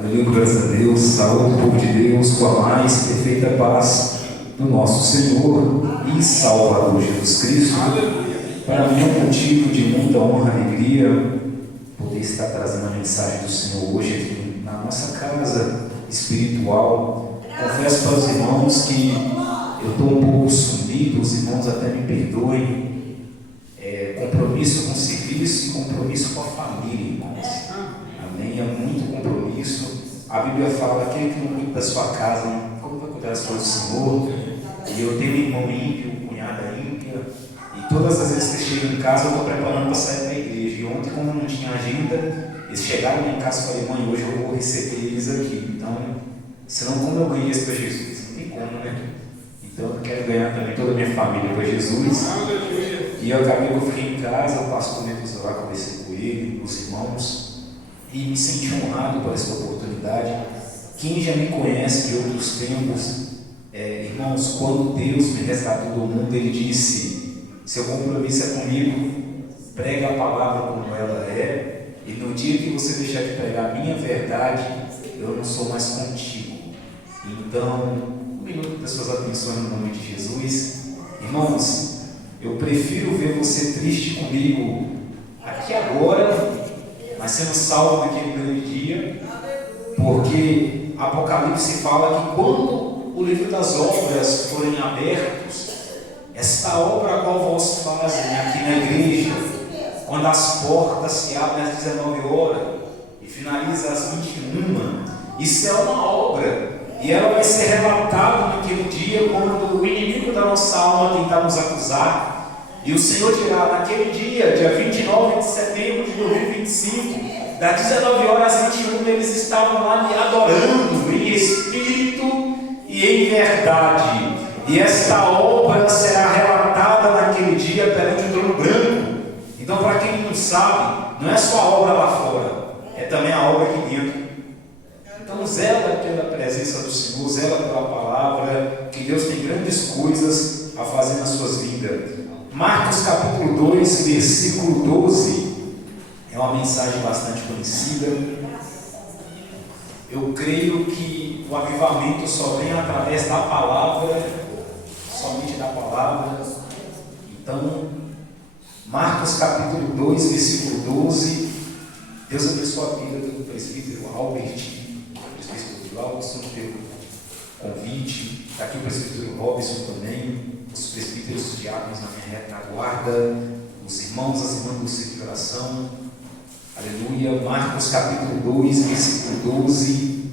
Aleluia, graças a Deus, saúde, povo de Deus, com a mais perfeita paz do nosso Senhor e Salvador Jesus Cristo. Para mim é um motivo de muita honra e alegria poder estar trazendo a mensagem do Senhor hoje aqui na nossa casa espiritual. Confesso para os irmãos que eu estou um pouco sumido, os irmãos até me perdoem. Compromisso com o serviço e compromisso com a família, irmãos. Amém? É muito compromisso. A Bíblia fala: aquele que não cuida da sua casa, como vai cuidar das coisas do Senhor? E eu tenho um irmão ímpio, cunhada ímpia, e todas as vezes que eu chego em casa eu estou preparando para sair da igreja. E ontem, como eu não tinha agenda, eles chegaram em casa e falei: mãe, hoje eu vou receber eles aqui. Então, senão como eu ganhei isso para Jesus? Não tem como, né? Então eu quero ganhar também toda a minha família para Jesus. E eu acabei que eu fiquei em casa, o pastor me acusou lá, conversei com ele, os irmãos, e me senti honrado por essa oportunidade. Quem já me conhece de outros tempos, irmãos, quando Deus me resgatou do mundo, Ele disse: seu compromisso é comigo, prega a palavra como ela é, e no dia que você deixar de pregar a minha verdade, eu não sou mais contigo. Então, um minuto das suas atenções no nome de Jesus. Irmãos, eu prefiro ver você triste comigo aqui agora, mas sendo salvo naquele grande dia, porque Apocalipse fala que quando o livro das obras forem abertos, esta obra a qual vós fazem aqui na igreja, quando as portas se abrem às 19 horas e finaliza às 21, isso é uma obra, e ela vai ser relatada naquele dia quando o inimigo da nossa alma tentar nos acusar. E o Senhor dirá: naquele dia, dia 29 de setembro de 2025, das 19 horas às 21, eles estavam lá me adorando em espírito e em verdade. E esta obra será relatada naquele dia perante o trono branco. Então, para quem não sabe, não é só a obra lá fora, é também a obra aqui dentro. Então, zela pela presença do Senhor, zela pela palavra, que Deus tem grandes coisas a fazer nas suas vidas. Marcos capítulo 2, versículo 12, é uma mensagem bastante conhecida. Eu creio que o avivamento só vem através da palavra, somente da palavra. Então, Marcos capítulo 2, versículo 12, Deus abençoe a vida do presbítero Albert, o presbítero Glauson, pelo convite. Está aqui o presbítero Robson também, os presbíteros, os diáconos na minha retaguarda, os irmãos, as irmãs do ciclo de oração. Aleluia. Marcos capítulo 2, versículo 12.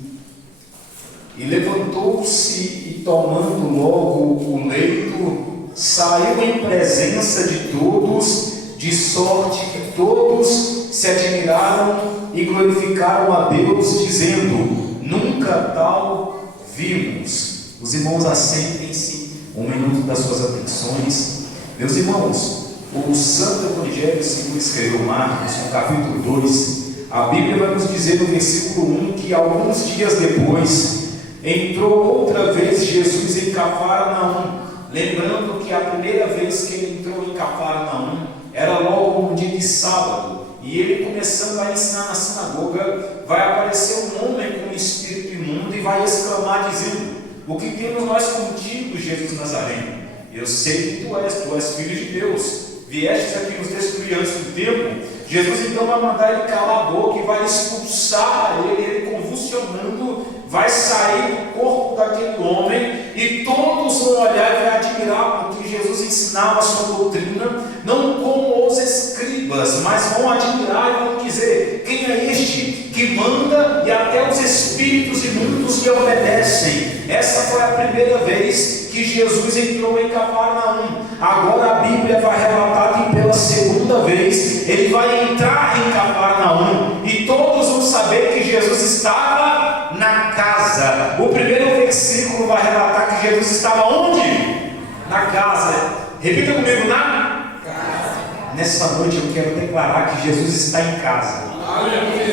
E levantou-se e, tomando logo o leito, saiu em presença de todos, de sorte que todos se admiraram e glorificaram a Deus, dizendo: nunca tal vimos. Os irmãos, assentem-se um minuto das suas atenções. Meus irmãos, o Santo Evangelho segundo escreveu Marcos, no capítulo 2, a Bíblia vai nos dizer no versículo 1 que alguns dias depois entrou outra vez Jesus em Cafarnaum. Lembrando que a primeira vez que ele entrou em Cafarnaum era logo no dia de sábado, e ele, começando a ensinar na sinagoga, vai aparecer um homem com um espírito imundo e vai exclamar dizendo: o que temos nós contigo, Jesus Nazareno? Eu sei que tu és filho de Deus, viestes aqui nos destruir antes do tempo. Jesus então vai mandar ele calar a boca e vai expulsar ele convulsionando, vai sair do corpo daquele homem, e todos vão olhar e vai admirar, porque Jesus ensinava a sua doutrina, não como os escribas, mas vão admirar e vão dizer: quem é este que manda e até os espíritos imundos lhe obedecem? Essa foi a primeira vez que Jesus entrou em Cafarnaum. Agora a Bíblia vai relatar que pela segunda vez ele vai entrar em Cafarnaum, e todos vão saber que Jesus estava na casa. O primeiro versículo vai relatar que Jesus estava onde? Na casa. Repita comigo: na casa. Nessa noite eu quero declarar que Jesus está em casa.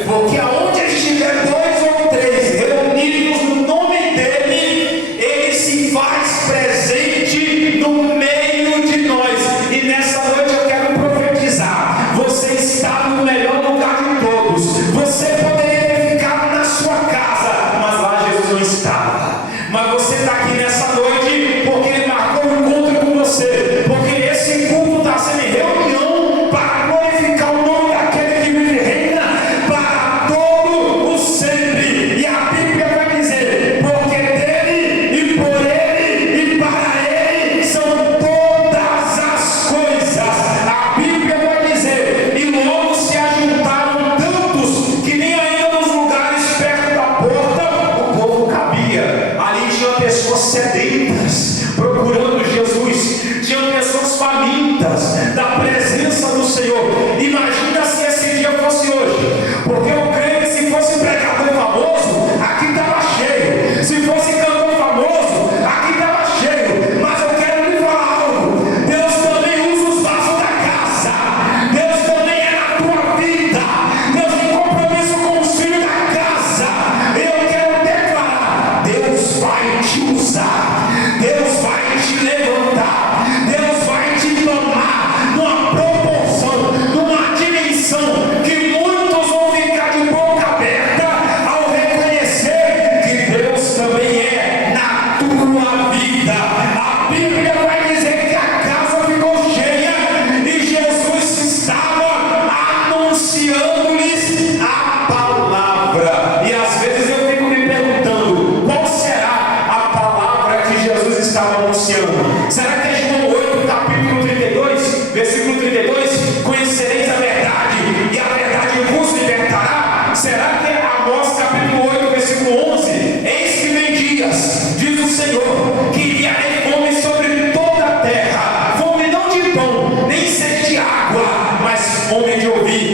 Porque aonde estiver dois ou três reunidos no nome dele, ele se faz presente no meio de nós. E nessa noite eu quero profetizar: você está no melhor lugar de todos. Você poderia ter ficado na sua casa,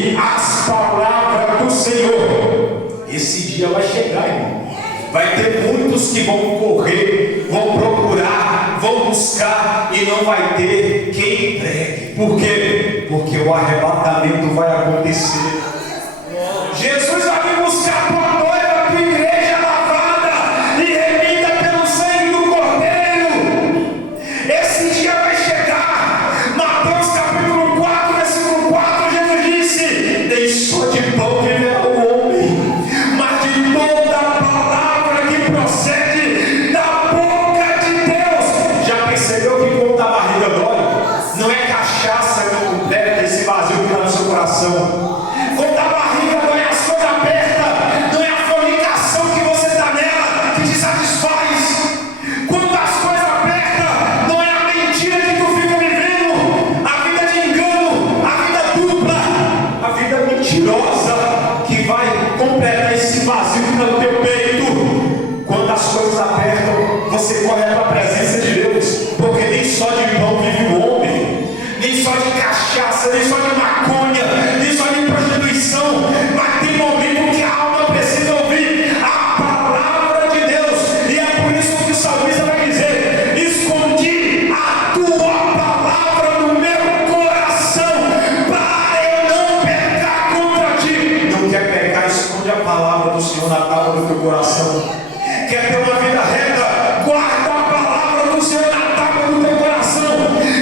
ouvir as palavras do Senhor. Esse dia vai chegar, irmão. Vai ter muitos que vão correr, vão procurar, vão buscar e não vai ter quem pregue. Por quê? Porque o arrebatamento vai acontecer. Jesus vai vir buscar a tua noiva, a tua igreja lavada e remida pelo sangue do Cordeiro. Esse dia vai chegar. Mateus capítulo 4, versículo 4, Jesus disse: nem só de pão viverá o homem, mas de toda a palavra que procede da boca de Deus. Já percebeu que quando a barriga dói, não é cachaça que completa esse vazio que está no seu coração? Quando a barriga dói, as coisas apertam, não é a fornicação que você está nela que te satisfaz. Quando as coisas apertam, não é a mentira que tu fica vivendo, a vida de engano, a vida dupla, a vida mentirosa que vai completar esse vazio que está no teu peito. Quando as coisas apertam, você corre para a presença de Deus, porque nem só de pão vive o homem, nem só de cachaça, nem só de maconha, nem só de prostituição, mas tem momento que a alma precisa ouvir a palavra de Deus. E é por isso que o salmista vai dizer: escondi a tua palavra no meu coração, para eu não pecar contra ti. Não quer pecar? Esconde a palavra do Senhor na tábua do teu coração. Quer ter uma vida reta? Guarda a palavra do Senhor na tábua do teu coração.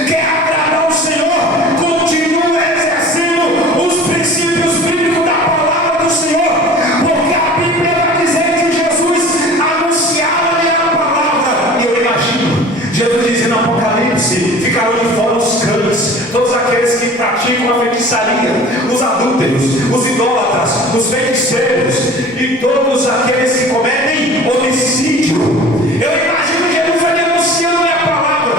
Quer agradar o Senhor? Continua exercendo os princípios bíblicos da palavra do Senhor, porque a Bíblia vai dizer que Jesus anunciava-lhe a palavra. E eu imagino Jesus dizendo no Apocalipse: ficarão de fora os cães, todos aqueles que praticam a feitiçaria, os adúlteros, os idólatras, os feiticeiros e todos aqueles que cometem homicídio. Eu imagino Jesus ali anunciando a palavra.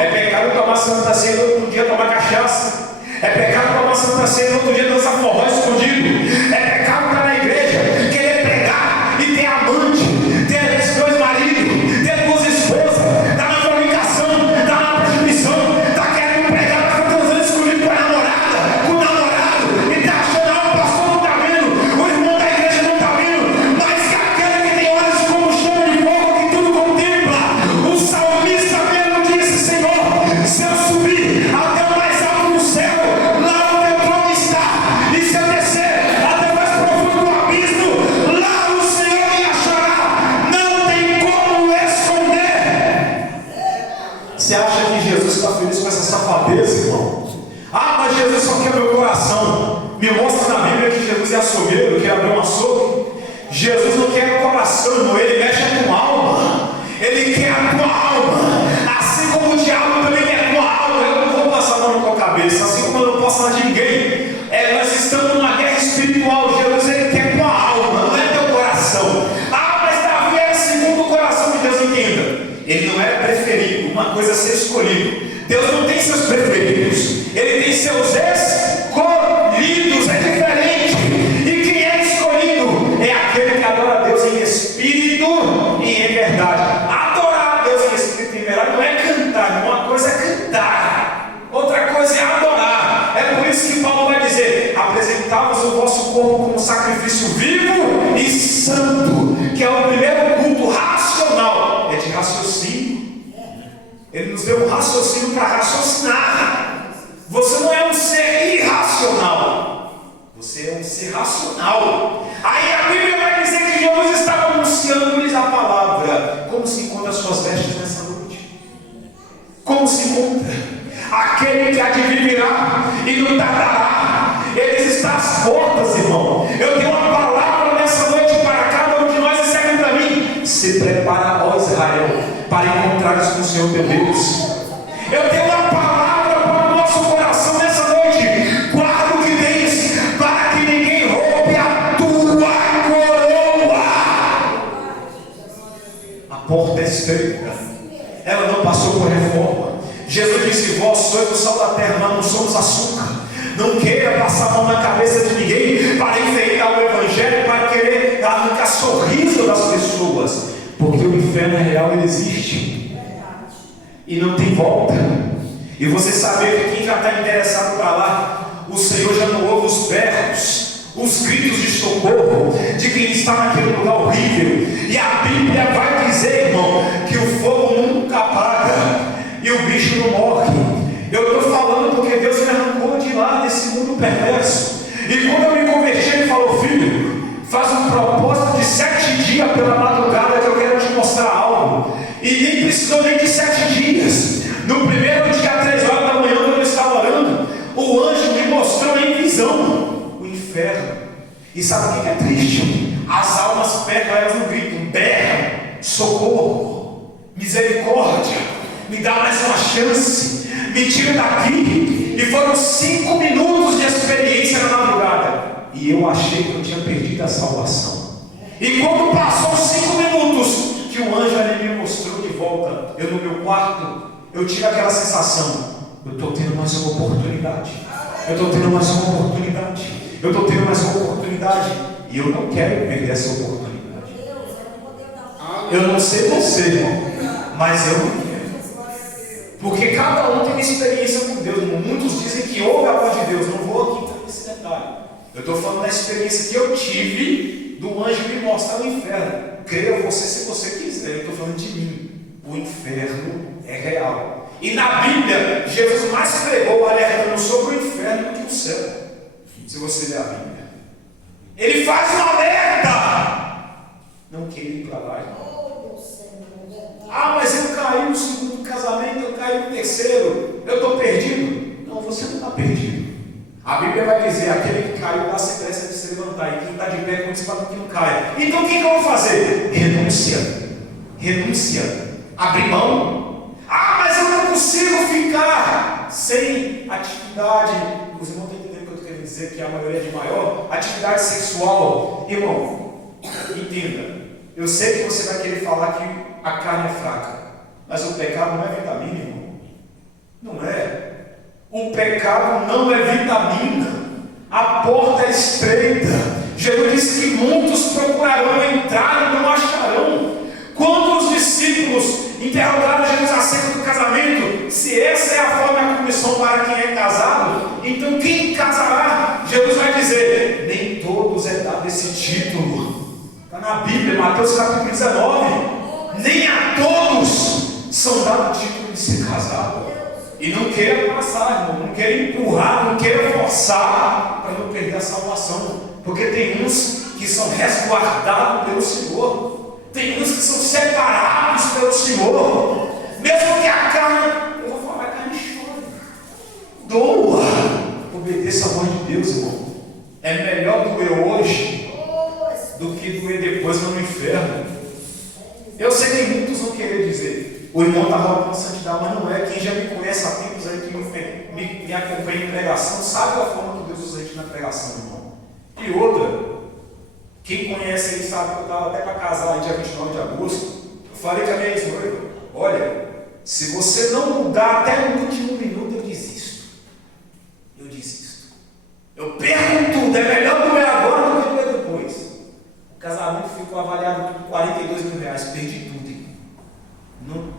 É pecado tomar Santa Ceia, outro dia tomar cachaça. É pecado tomar Santa Ceia, outro dia dançar forró escondido. É pecado estar na igreja, querer pregar e ter amante, ter dois maridos, ter duas esposas, estar na fornicação, estar na prostituição, estar querendo pregar, estar transando escondido com a namorada, com o namorado, e está achando: ah, o pastor não está vendo, o irmão da igreja não está vendo, mas que aquele que tem olhos como chama de fogo que tudo contempla. O salmista mesmo disse: Senhor, se eu subir até o mais alto do céu, lá o teu trono está, e se eu descer até o mais profundo do abismo, lá o Senhor me achará. Não tem como esconder. Você acha que Jesus está feliz com essa safadeza, irmão? Ah, mas Jesus só quer meu coração. Me mostra na Bíblia que Jesus é açougueiro, que abriu um açougue. Jesus não quer o coração, irmão. Ele mexe com a alma. Ele quer a tua alma. Assim como o diabo também quer a tua alma. Eu não vou passar a mão na tua cabeça, assim como eu não posso falar de ninguém. Nós estamos numa guerra espiritual. Jesus, ele quer a tua alma, não é teu coração. Ah, mas Davi era segundo o coração de Deus. Entenda, ele não era preferido. Uma coisa é ser escolhido. Deus não tem seus preferidos, ele tem seus escolhidos. É diferente. E quem é escolhido é aquele que adora a Deus em espírito e em verdade. Adorar a Deus em espírito e em verdade não é cantar. Uma coisa é cantar, outra coisa é adorar. É por isso que Paulo vai dizer: apresentavos o vosso corpo como sacrifício vivo e santo, que é o primeiro culto racional. É de raciocínio. Ele nos deu um raciocínio para raciocinar. Você não é um ser irracional, você é um ser racional. Aí a Bíblia vai dizer que Jesus estava anunciando-lhes a palavra. Como se encontra as suas vestes nessa noite? Como se encontra? Aquele que há de vir virá e não tardará. Ele está às portas, irmão. Eu tenho uma palavra nessa noite para cada um de nós e serve para mim. Se prepara, ó Israel, para encontrares com o Senhor teu Deus. Eu tenho uma palavra para o nosso coração nessa noite. Guarda o que tens, para que ninguém roube a tua coroa. A porta é estreita, ela não passou por reforma. Jesus disse: vós sois o sal da terra, mas não somos açúcar. Não queira passar a mão na cabeça de ninguém para enfeitar o evangelho, para querer arrancar sorriso das pessoas, porque o inferno é real, ele existe e não tem volta. E você saber que quem já está interessado para lá, o Senhor já não ouve os berros, os gritos de socorro de quem está naquele lugar horrível. E a Bíblia vai dizer, irmão, que o fogo nunca apaga e o bicho não morre. Eu estou falando porque Deus me arrancou de lá desse mundo perverso. E quando eu me converti, Ele falou: filho, faz um propósito de 7 dias pela madrugada que eu quero te mostrar algo. E nem precisou nem de 7 dias. No primeiro dia, às 3 horas da manhã, quando eu estava orando, o anjo me mostrou em visão o inferno. E sabe o que é triste? As almas pegam, elas não gritam, berram: socorro, misericórdia, me dá mais uma chance, me tira daqui. E foram 5 minutos de experiência na madrugada, e eu achei que eu tinha perdido a salvação. E quando passou 5 minutos, que o anjo ali me mostrou de volta, eu no meu quarto, eu tive aquela sensação: eu estou tendo mais uma oportunidade, eu estou tendo mais uma oportunidade, eu estou tendo mais uma oportunidade, e eu não quero perder essa oportunidade. Eu não sei você, irmão, mas eu não quero. Porque cada um tem uma experiência com Deus, irmão. Muitos dizem que ouve a voz de Deus. Não vou aqui entrar nesse detalhe. Eu estou falando da experiência que eu tive do anjo me mostrar o inferno. Creia você se você quiser. Eu estou falando de mim. O inferno é real. E na Bíblia, Jesus mais pregou alertando sobre o inferno do que o céu. Se você ler a Bíblia, Ele faz um alerta: não queira ir para lá, irmão. Ah, mas eu caí no segundo casamento, eu caí no terceiro, eu estou perdido. Não, você não está perdido. A Bíblia vai dizer: aquele que caiu dá pressa de se levantar, e quem está de pé cuide para que não caia. Então o que eu vou fazer? Renúncia, abrir mão. Ah, mas eu não consigo ficar sem atividade. Os irmãos estão entendendo o que eu estou querendo dizer, que a maioria é de maior atividade sexual. Irmão, entenda, eu sei que você vai querer falar que a carne é fraca, mas o pecado não é vitamina, irmão. Não é. O pecado não é vitamina. A porta é estreita. Jesus disse que muitos procurarão entrar e não acharão. Quando os discípulos interrogaram Jesus acerca do casamento, se essa é a forma da comissão para quem é casado, então quem casará? Jesus vai dizer: nem todos é dado esse título. Está na Bíblia, Mateus capítulo 19. Nem a todos são dados o título de ser casado. E não queira passar, irmão, não queira empurrar, não queira forçar para não perder a salvação. Porque tem uns que são resguardados pelo Senhor, tem uns que são separados pelo Senhor. Mesmo que a carne, eu vou falar, a carne chore, doa, obedeça a voz de Deus, irmão. É melhor doer hoje do que doer depois no inferno. Eu sei que muitos vão querer dizer: o irmão está falando de santidade, mas não é. Quem já me conhece há tempos aí, que me acompanha em pregação, sabe a forma que Deus usa a gente na pregação, irmão. E outra, quem conhece aí sabe que eu estava até para casar dia 29 de agosto. Eu falei com a minha ex-noiva: olha, se você não mudar até o último minuto, eu desisto. Eu perco tudo, é melhor doer agora do que doer depois. O casamento ficou avaliado por R$42 mil, perdi tudo.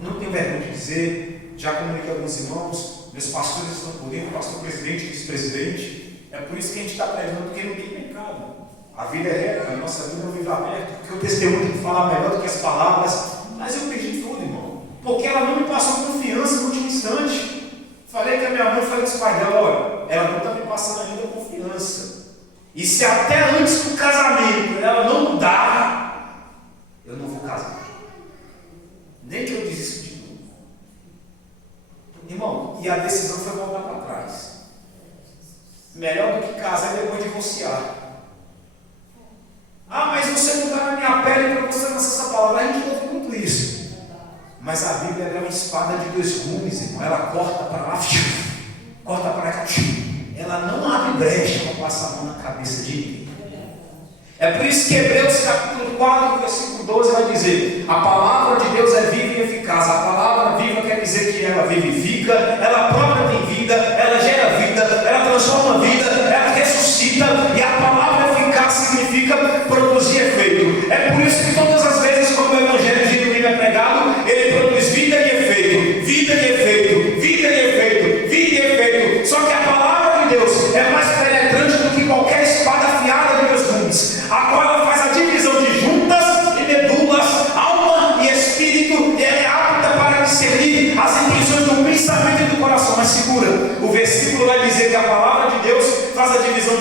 Não tenho vergonha de dizer, já comuniquei alguns irmãos, meus pastores estão por dentro, pastor presidente e vice-presidente. É por isso que a gente está pregando, porque não tem pecado. A vida é reta, a nossa vida é um livro aberto, porque o testemunho tem que falar melhor do que as palavras. Mas eu perdi tudo, irmão, porque ela não me passou confiança no último instante. Falei com a minha mãe, falei com os pais dela: olha, ela não está me passando ainda confiança. E se até antes do casamento ela não mudar, eu não vou casar. Nem que eu desista de novo. Irmão, e a decisão foi voltar para trás. Melhor do que casar e depois divorciar. Ah, mas você não está na minha pele para você lançar essa palavra. A gente ouve muito isso. Mas a Bíblia é uma espada de 2 gumes, irmão. Ela corta para lá, corta para cá. Ela não abre brecha para passar a mão na cabeça de ninguém. É por isso que Hebreus capítulo 4, versículo 12 vai dizer: a palavra de Deus é viva e eficaz. A palavra viva quer dizer que ela vivifica, ela própria tem vida, ela gera vida, ela transforma a vida, ela ressuscita. E a palavra eficaz significa produzir efeito. É por isso que todas as vezes quando o evangelho genuíno é pregado, ele produz vida e efeito, vida e efeito, vida e efeito, vida e efeito. Só que a palavra de Deus é mais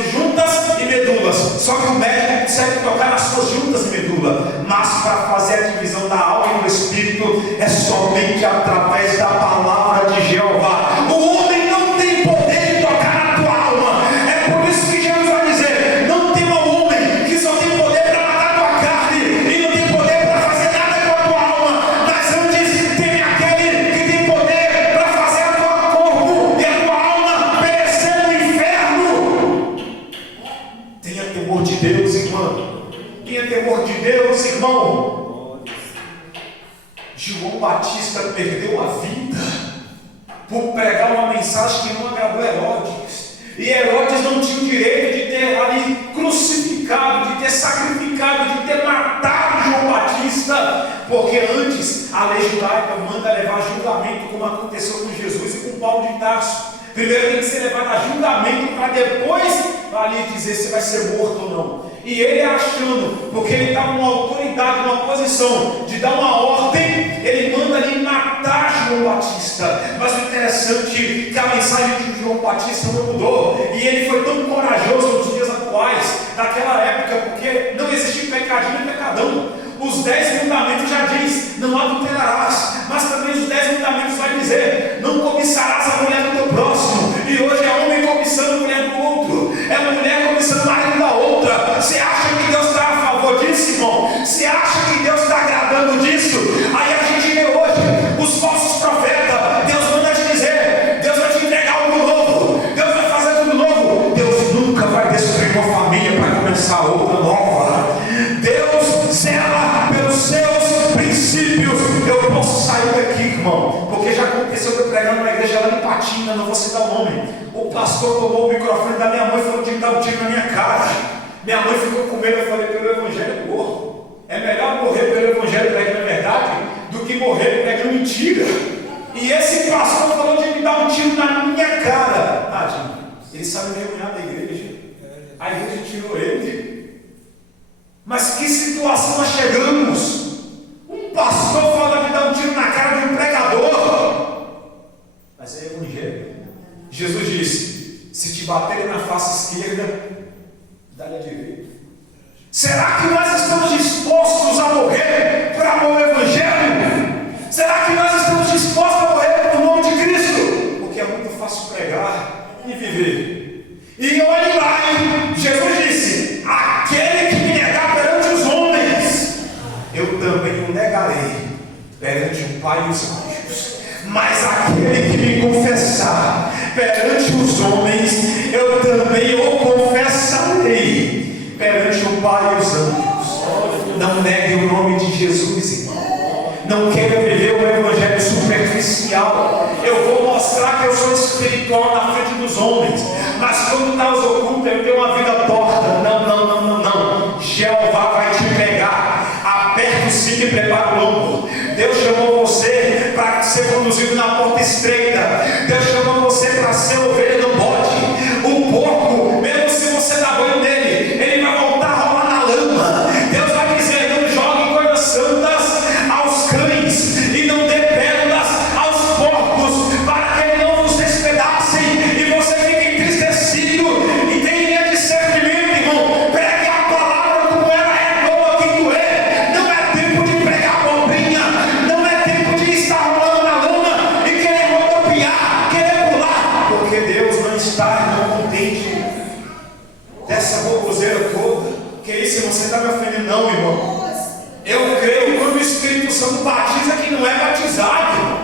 suas juntas e medulas. Só que o médico não consegue tocar nas suas juntas e medula. Mas para fazer a divisão da alma e do espírito é somente através da palavra de Jeová. O homem não tem poder de tocar na tua alma. É por isso que Jesus vai dizer: não tema o homem que só tem poder para matar a tua carne e não tem poder para fazer nada com a tua alma. Mas antes teme aquele que tem poder para fazer a tua corpo e a tua alma perecer no inferno. Tenha temor de Deus, irmão. Tenha temor de Deus, irmão. João Batista perdeu a vida por pregar uma mensagem que não agradou Herodes. E Herodes não tinha o direito de ter ali crucificado, de ter sacrificado, de ter matado João Batista, porque antes a lei judaica manda levar julgamento, como aconteceu com Jesus e com Paulo de Tarso. Primeiro tem que ser levado a julgamento para depois ali dizer se vai ser morto ou não. E ele achando, porque ele estava numa autoridade, numa posição de dar uma ordem, ele manda ali matar João Batista. Mas o interessante é que a mensagem de João Batista não mudou. E ele foi tão corajoso nos dias atuais, naquela época, porque não existia pecadinho e pecadão. Os 10 mandamentos já diz: não adulterarás. Mas também os 10 mandamentos vai dizer: não cobiçarás a mulher do teu próximo. E hoje é homem cobiçando a mulher do outro, é mulher cobiçando o marido da outra. Você acha que Deus está a favor disso, irmão? Você acha que Deus está agradando disso? Aí a gente vê hoje os falsos profetas. Deus manda te dizer: Deus vai te entregar algo novo, Deus vai fazer tudo novo. Deus nunca vai destruir uma família para começar outra nova. Deus zela pelos seus princípios. Eu posso sair daqui, irmão, porque já aconteceu que eu pregando na igreja lá em Patina, não vou citar o nome. O pastor tomou o microfone da minha mãe e falou que dar um tiro na minha cara. Minha mãe ficou com medo. Eu falei: pelo evangelho morro. É melhor morrer pelo evangelho pregando a verdade do que morrer pregando mentira. E esse pastor falou de me dar um tiro na minha cara. Tadinho, ele sabe envergonhar da igreja. A igreja tirou ele. Mas que situação nós chegamos? Um pastor fala de dar um tiro na cara de um pregador. Mas é evangelho. Jesus disse: se te baterem na face esquerda, dá-lhe a direita. Será que nós estamos dispostos a morrer por amor ao evangelho? Será que nós estamos dispostos a morrer por nome de Cristo? Porque é muito fácil pregar e viver. E olhe lá, hein? Jesus disse: aquele que me negar perante os homens, eu também o negarei perante o Pai e os anjos. Mas aquele que me confessar perante os homens, eu também o confessarei perante o Pai e os anjos. Não negue o nome de Jesus, irmão. Não queira viver o evangelho superficial. Eu vou mostrar que eu sou espiritual na frente dos homens, mas quando está os ocultos, eu tenho uma vida torta. Não. Jeová vai te pegar. Aperta o cinto e prepara o lombo. Deus chamou você para ser conduzido na porta estreita. Deus chamou você para ser ovelha do bode. O porco, mesmo se você dá banho nele, ele vai voltar a rolar na lama. Deus vai dizer: não jogue coisas santas aos cães e não dê pérolas aos porcos, para que não vos despedacem e você fique entristecido. E tenha discernimento, irmão. Pregue a palavra como ela é boa que tu é. Não é tempo de pregar abobrinha. Não é tempo de estar rolando na lama e querer rodopiar, querer pular, porque Deus não está contente dessa boboseira toda. Que isso, irmão? Você está me ofendendo? Não, irmão. Eu creio quando o Espírito Santo batiza quem não é batizado.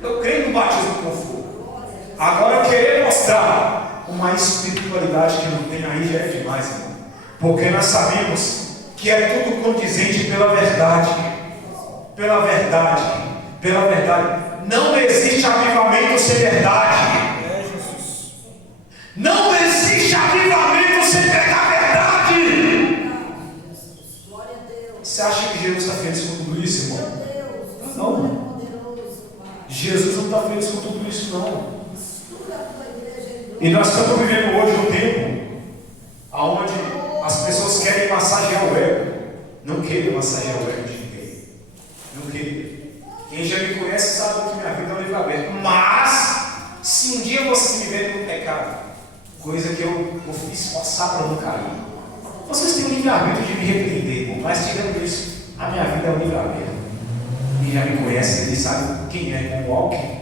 Eu creio no batismo com fogo. Agora, querer mostrar uma espiritualidade que não tem aí já é demais, irmão. Porque nós sabemos que é tudo condizente pela verdade. Pela verdade. Pela verdade. Não existe avivamento sem verdade. Não existe avivamento sem pregar a verdade. Você acha que Jesus está feliz com tudo isso, irmão? Não. Jesus não está feliz com tudo isso, não. E nós estamos vivendo hoje um tempo onde as pessoas querem massagear o ego. Não queiram massagear o ego de ninguém. Não queiram. Quem já me conhece sabe que minha vida é um livro aberto. Mas, se um dia você me ver no pecado, coisa que eu vou me esforçar para não cair. Vocês têm o livramento de me repreender, irmão, mas tirando isso, a minha vida é um livramento. Quem já me conhece, ele sabe quem é irmão Walker.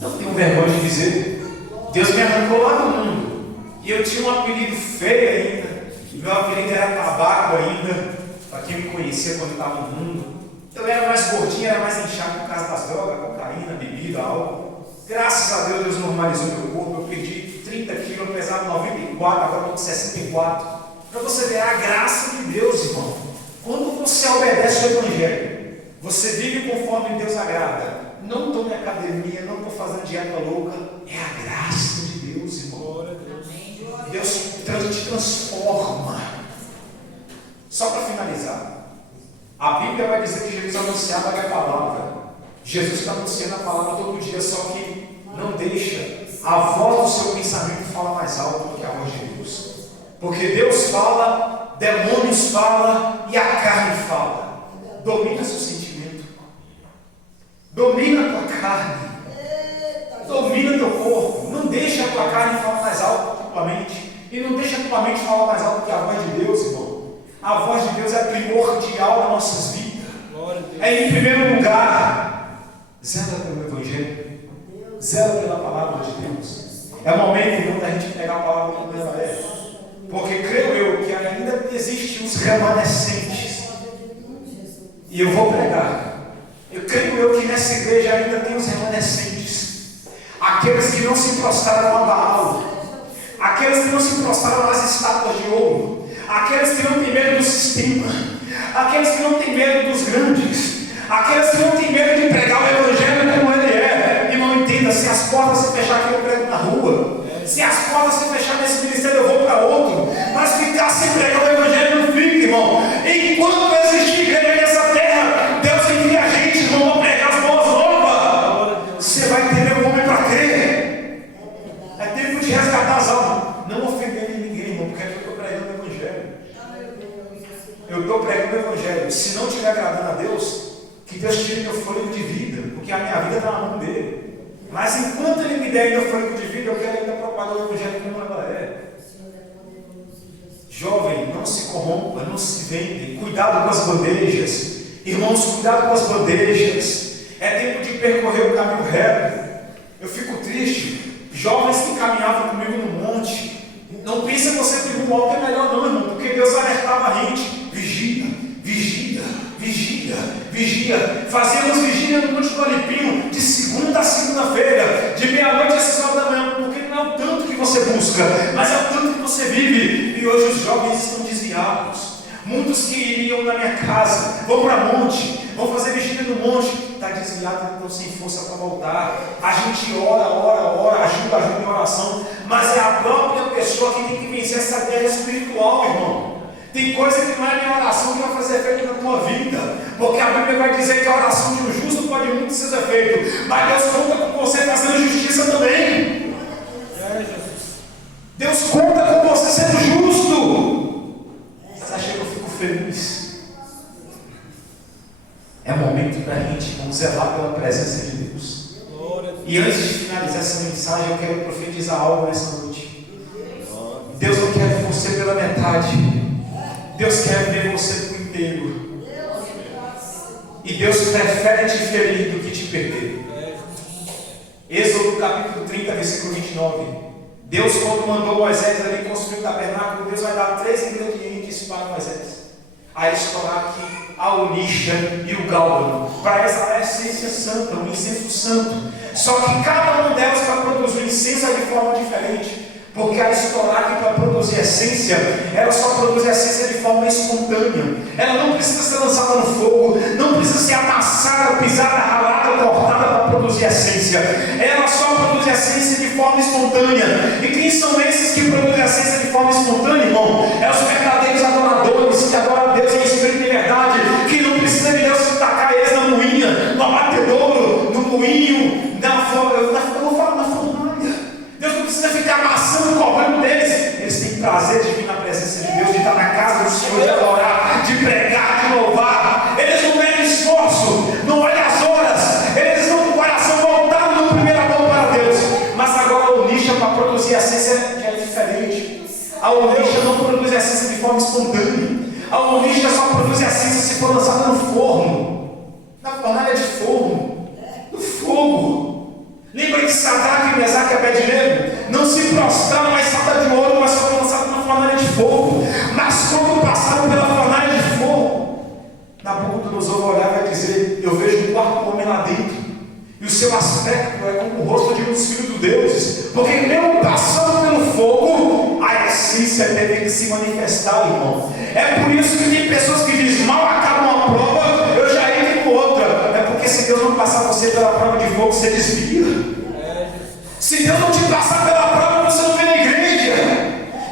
Não tenho vergonha de dizer, Deus me arrancou lá do mundo, e eu tinha um apelido feio ainda, e meu apelido era tabaco ainda, para quem me conhecia quando eu estava no mundo. Eu era mais gordinho, era mais inchado por causa das drogas, cocaína, bebida, álcool. Graças a Deus, Deus normalizou meu corpo, eu perdi 30 quilos, eu pesava 94, agora estou com 64. Para você ver a graça de Deus, irmão. Quando você obedece o Evangelho, você vive conforme Deus agrada. Não estou na academia, não estou fazendo dieta louca. É a graça de Deus, irmão. Deus te transforma. Só para finalizar, a Bíblia vai dizer que Jesus anunciava a palavra. Jesus está anunciando a palavra todo dia, só que não deixa a voz do seu pensamento falar mais alto do que a voz de Deus. Porque Deus fala, demônios falam e a carne fala. Domina seu sentimento. Domina a tua carne. Domina teu corpo. Não deixa a tua carne falar mais alto do que a tua mente. E não deixa a tua mente falar mais alto do que a voz de Deus, irmão. A voz de Deus é primordial nas nossas vidas. É em primeiro lugar. Zela pelo Evangelho. Zela pela palavra de Deus. É o momento, irmão, da gente pegar a palavra como ela é. Porque creio eu que ainda existem os remanescentes. E eu vou pregar. Eu creio eu que nessa igreja ainda tem os remanescentes. Aqueles que não se prostraram a Baal. Aqueles que não se prostraram às estátuas de ouro. Aqueles que não têm medo do sistema. Aqueles que não têm medo dos grandes. Aqueles que não têm medo de pregar o Evangelho como ele é. E não entenda, se as portas se fechar aqui eu prego na rua. Se as portas se fechar nesse ministério eu vou para outro. Mas ficar sem pregar o Evangelho não fica, irmão. Enquanto existir igreja nessa terra, Deus envia a gente, irmão, a pregar as boas novas. Você vai ter meu homem para crer. É tempo de resgatar as almas. Não ofendendo ninguém, irmão, porque eu estou pregando o Evangelho. Eu estou pregando o Evangelho. Se não estiver agradando a Deus, que Deus tire meu fôlego de vida, porque a minha vida está na mão dele. Mas enquanto ele me der ainda fôlego de vida, eu quero ainda propagar o Evangelho como ela é. Jovem, não se corrompa, não se vende. Cuidado com as bandejas. Irmãos, cuidado com as bandejas. É tempo de percorrer o caminho reto. Eu fico triste. Jovens que caminhavam comigo no monte. Não pensa que você tem um alto é melhor não, irmão. Porque Deus alertava a gente. Vigia, vigia, vigia, vigia. Fazíamos vigília no Monte do Olimpinho de segunda a segunda-feira, de meia-noite às 6 horas da manhã, porque não é o tanto que você busca, mas é o tanto que você vive. E hoje os jovens estão desviados. Muitos que iriam na minha casa, vão para monte, vão fazer vigília no monte, está desviado, não estão sem força para voltar. A gente ora, ajuda em oração, mas é a própria pessoa que tem que vencer essa guerra espiritual, irmão. Tem coisa que não é minha oração que vai fazer efeito na tua vida, porque a Bíblia vai dizer que a oração de um justo pode muito ser feito, mas Deus conta com você fazendo justiça também. Deus conta com você sendo justo. Você acha que eu fico feliz? É momento da gente zelar pela presença de Deus. E antes de finalizar essa mensagem, eu quero profetizar algo nessa noite. Deus não quer você pela metade. Deus quer ver você por inteiro. E Deus prefere te ferir do que te perder. Êxodo capítulo 30, versículo 29. Deus, quando mandou Moisés ali construir o tabernáculo, Deus vai dar 3 ingredientes para Moisés: a estoraque, a olixa e o gálbano, para exalar a essência santa, o incenso santo. Só que cada uma delas para produzir o incenso é de forma diferente. Porque a estoraque, para produzir essência, ela só produz essência de forma espontânea. Ela não precisa ser lançada no fogo, não precisa ser amassada, pisada, ralada, cortada para produzir essência. Ela só produz essência de forma espontânea. E quem são esses que produzem essência de forma espontânea, irmão? É os verdadeiros adoradores, que adoram a Deus em espírito e verdade, que não precisa de Deus tacar eles na moinha, no abatedouro, no moinho, eu vou falar na fornalha. Deus não precisa ficar amassando, cobrando deles. Eles têm prazer de vir na presença de Deus, de estar na casa do Senhor, de adorar, de pregar, de louvar. Eles não medem esforço, não olham as horas. Eles estão com o coração voltado no primeiro amor para Deus. Mas agora o nicho para produzir a essência já é diferente. A olístia não produz essência de forma espontânea. A olístia só produz essência se for lançada no forno, na fornalha de forno, no fogo. Lembra que Sadraque, Mesaque e Abednego não se prostraram na estátua de ouro, mas foram lançados na fornalha de fogo. Mas quando passaram pela fornalha de fogo, Nabucodonosor olhava e vai dizer: eu vejo um quarto homem lá dentro, e o seu aspecto é como o rosto de um dos filhos dos deuses, porque mesmo passando pelo fogo, a essência teve que se manifestar, irmão. É por isso que tem pessoas que dizem: mal acaba uma prova, eu já entro com outra. É porque se Deus não passar você pela prova de fogo, você desvia. Se Deus não te passar pela prova, você não vem na igreja.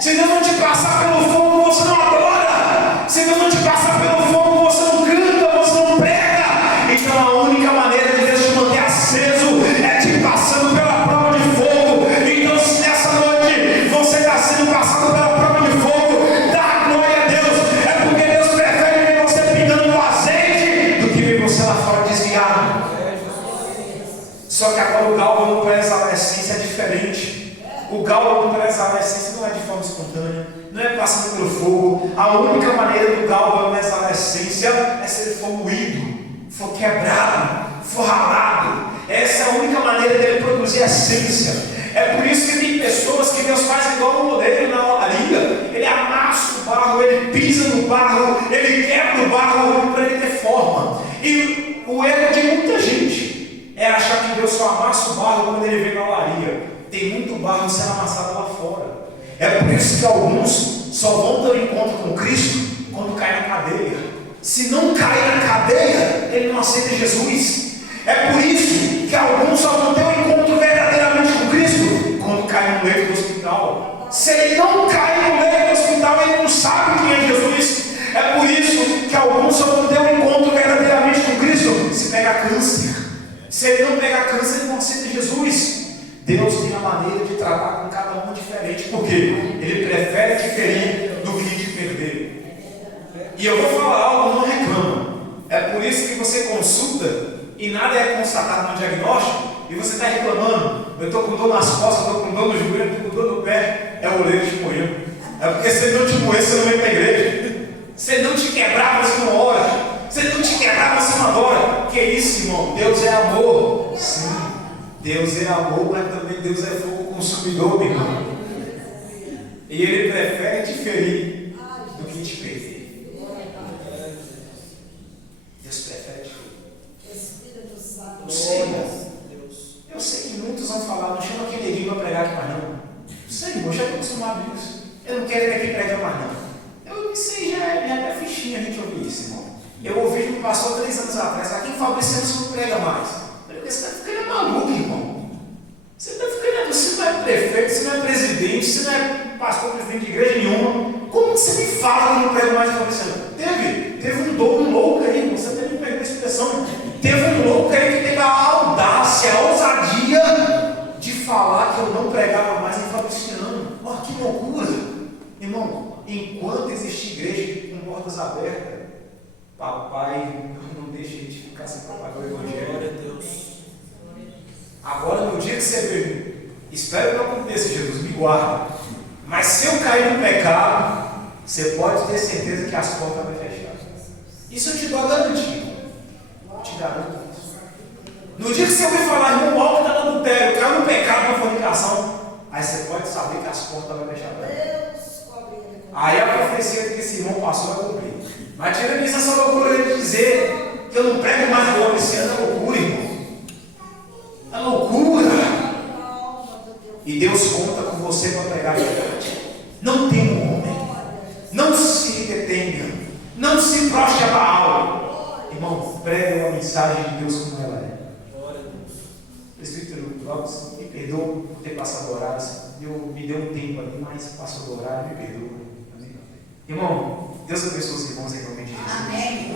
Se Deus não te passar pelo fogo, você não adora. Se Deus não te passar pelo fogo, você não canta, você não prega. Então a única maneira de Deus te manter aceso é te passando pela prova de fogo. Então se nessa noite você está sendo passado pela prova de fogo, dá glória a Deus. É porque Deus prefere ver você pingando no azeite do que ver você lá fora desviado. Só que agora o gálbano para exalar a essência é diferente. O gálbano para exalar a essência não é de forma espontânea, não é passando pelo fogo. A única maneira do gálbano exalar a essência é se ele for moído, for quebrado, for ralado. Essa é a única maneira dele produzir a essência. É por isso que tem pessoas que Deus faz igual o modelo na olaria. Ele amassa o barro, ele pisa no barro, ele quebra o barro para ele ter forma. E o erro de muita gente é achar que Deus só amassa o barro quando ele vem na olaria. Tem muito barro sendo amassado lá fora. É por isso que alguns só vão ter um encontro com Cristo quando cai na cadeia. Se não cai na cadeia, ele não aceita Jesus. É por isso que alguns só vão ter um encontro verdadeiramente com Cristo quando cai no leito do hospital. Se ele não cai no leito do hospital, ele não sabe quem é Jesus. É por isso que alguns só vão ter um encontro verdadeiramente com Cristo se pegar câncer. Se ele não pegar câncer, ele não aceita Jesus. Deus tem a maneira de tratar com cada um diferente, porque ele prefere te ferir do que te perder. E eu vou falar algo, não reclama. É por isso que você consulta e nada é constatado no diagnóstico e você está reclamando: eu estou com dor nas costas, estou com dor no joelho, estou com dor no pé. É o oleiro te moendo. É porque se ele não te moer, você não vem para a igreja. Se ele não te quebrar, você não ora. Se ele não te quebrar, você não adora. Que isso, irmão? Deus é amor. Sim, Deus é amor, mas também Deus é fogo consumidor, meu irmão. E ele prefere te ferir do que te perder. Deus prefere te ferir. Eu sei que muitos vão falar: não chama aquele neguinho para pregar aqui mais não. Não sei, irmão, já estou acostumado com isso. Eu não quero ir aqui pregar mais não. Isso aí já é fichinha a gente ouvir isso, irmão. Eu ouvi que passou 3 anos atrás: aqui em Fabriciano você não prega mais. Eu falei: você está ficando maluco, irmão. Você está ficando, você não é prefeito, você não é presidente, você não é pastor, presidente de igreja nenhuma. Como você me fala que não prega mais em Fabriciano? Teve um louco aí, irmão. Você até me pegou a expressão. Teve um louco aí que teve a audácia, a ousadia de falar que eu não pregava mais em Fabriciano. Olha que loucura. Irmão, enquanto existir igreja com portas abertas, papai não deixa a gente ficar sem propagar o evangelho. Agora, no dia que você vê, espero que não aconteça, Jesus, me guarda. Mas se eu cair no pecado, você pode ter certeza que as portas vão fechar. Isso eu te dou a garantia. Eu te garanto isso. No dia que você ouvir falar: irmão, o álcool está no adultério, caiu no pecado, na fornicação, aí você pode saber que as portas vão fechar. Aí a profecia que esse irmão passou vai cumprir. Mas tirando isso, essa loucura de dizer que eu não prego mais agora esse ano, é loucura, irmão. É loucura. E Deus conta com você para pregar a verdade. Não tem um homem. Não se detenha. Não se prostre a Baal. Irmão, prega a mensagem de Deus como ela é. Presbítero Lopes, me perdoa por ter passado horário. Me deu um tempo ali, mas passou do horário, me perdoa. Irmão, Deus abençoe os irmãos em nome de Jesus. Amém.